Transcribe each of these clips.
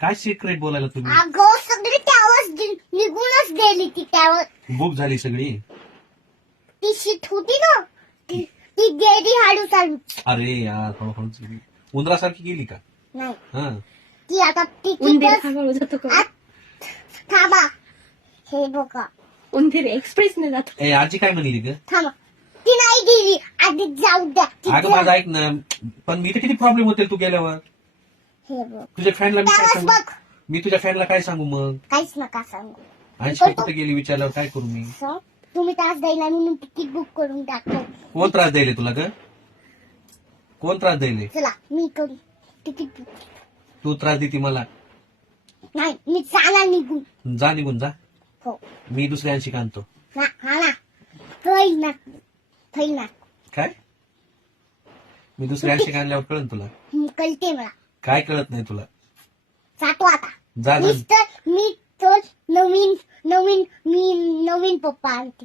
काय सिक्रेट बोलायला तुम्ही? अगं सगळी त्यावर निघूनच गेली ती त्यावर. बुक झाली सगळी. ती शीट होती ना ती गेली हळू. अरे यार हळूहळू उंदरासारखी गेली का? नाही हा ती आता उंदीर तिकीट हळूहळू जातो का? थांबा हे बघा उंदीर एक्सप्रेस ने जातो. ए आजी काय म्हणली ग? थांबा ती नाही गेली आधी जाऊ द्या अगं माझं ऐक ना, पण मी तर किती प्रॉब्लेम होते तू गेल्यावर. हे बघ तुझ्या फ्रेंडला मी काय त्यावेळेस सांगू? बघ मी तुझ्या फ्रेंडला काय सांगू मग? काहीच नका सांगू. आणखी कुठे गेली विचारल्यावर काय करू मी? तुम्ही त्रास द्यायला म्हणून तिकीट बुक करून टाकतो. कोण त्रास द्यायले तुला ग? कोण त्रास द्यायले? चला मी करू तिकीट बुक. तू त्रास देते मला. नाही मी चाला निघून. जा निघून जा. हो मी दुसऱ्यांशी आणतो. हा ना फैल ना काय? मी दुसऱ्यांशी आणल्यावर कळन तुला. कळते मला. काय कळत नाही तुला? जातो आता. जा जा. मी तर नवीन पप्पा आणते.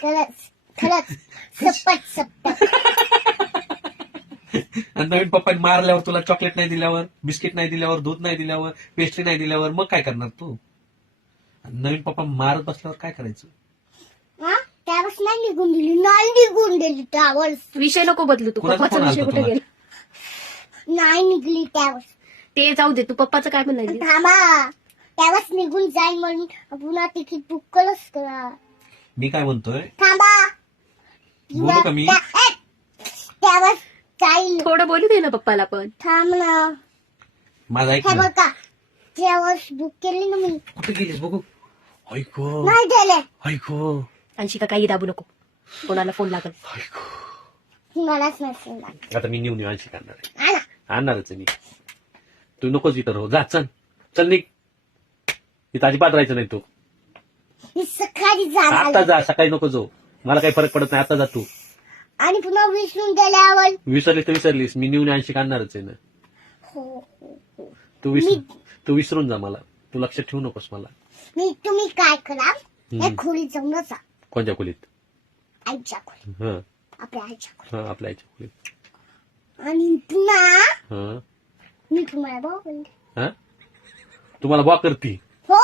खरंच सप्पट. आणि नवीन पप्पाने मारल्यावर तुला चॉकलेट नाही दिल्यावर, बिस्किट नाही दिल्यावर, दूध नाही दिल्यावर, पेस्ट्री नाही दिल्यावर मग काय करणार तू? नवीन पप्पा मारत बसल्यावर काय करायचं? त्यावेळेस नाही निघून दिली त्यावेळेस. विषय नको बदलू तू. कोणाचा पप्पाचा फोन विषय आलता कुठे तुला? गेला? नाही निघली त्यावेळेस. ते जाऊ दे, तू पप्पाचं काय म्हणाली? थांबा त्यावेळेस निघून जाईल म्हणून पुन्हा तिकीट बुक करच करा. मी काय म्हणतोय? थांबा बोलू का मी? त्यावेळेस जाईल. थोडं बोलू दे ना पप्पाला पण. थांब ना. माझं ऐक हे ना. बघा त्यावेळेस बुक केली ना मी. कुठे गेलीस बघू? ऐको नाही दिले. ऐको अंशिका काही दाबू नको, कोणाला फोन लागल. मलाच नसेल लागत. आता मी नेऊन आणशी आणणार आहे. आला. आणणारच आहे मी. तू नकोच इतर हो. जा चल निघ. इथं अजिबात राहायचं नाही तू. मी सकाळी आता जाणार जा, सकाळी नको जाऊ. मला काही फरक पडत नाही. आता जा तू. आणि पुन्हा विसरून गेल्यावर. विसरलीस तर विसरलीस, मी नेऊन आणशी आणणारच आहे ना. हो. तू विसरून जा मला. तू लक्ष ठेवू नकोस मला. तुम्ही काय करा या खोलीत जाऊन जा. कोणत्या खोलीत? आईच्या खोलीत. हा आपल्या आईच्या खोलीत. हा आपल्या आईच्या खोलीत. आणि पुन्हा हा मी तुम्हाला भाऊ बोलते. हा तुम्हाला बॉ करती. हो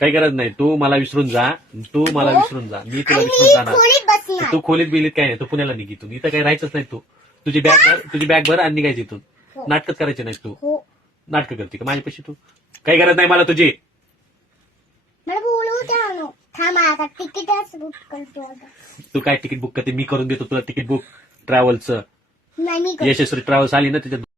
काही गरज नाही. तू मला विसरून जा. तू मला विसरून जा. मी तुला आणि विसरून मी जाणार. खोलीत बसणार. तू खोलीत बिलीत काय नाही. तू पुण्याला निघी. तू इथं काही राहायचंच नाही. तू तुझी बॅग भर आणि निघायची इथून. हो. नाटकच करायचे नाही तू. हो नाटक करते का माझ्यापाशी तू? काही गरज नाही मला तुझी. मला बोलू द्या ना. थांबा आता तिकीटच बुक करतो आता. तू काय तिकीट बुक करते? मी करून देतो तुला तिकीट बुक ट्रॅव्हलचं. नाही मी करतो. यशस्वी ट्रॅव्हल्स आली ना त्याच्यात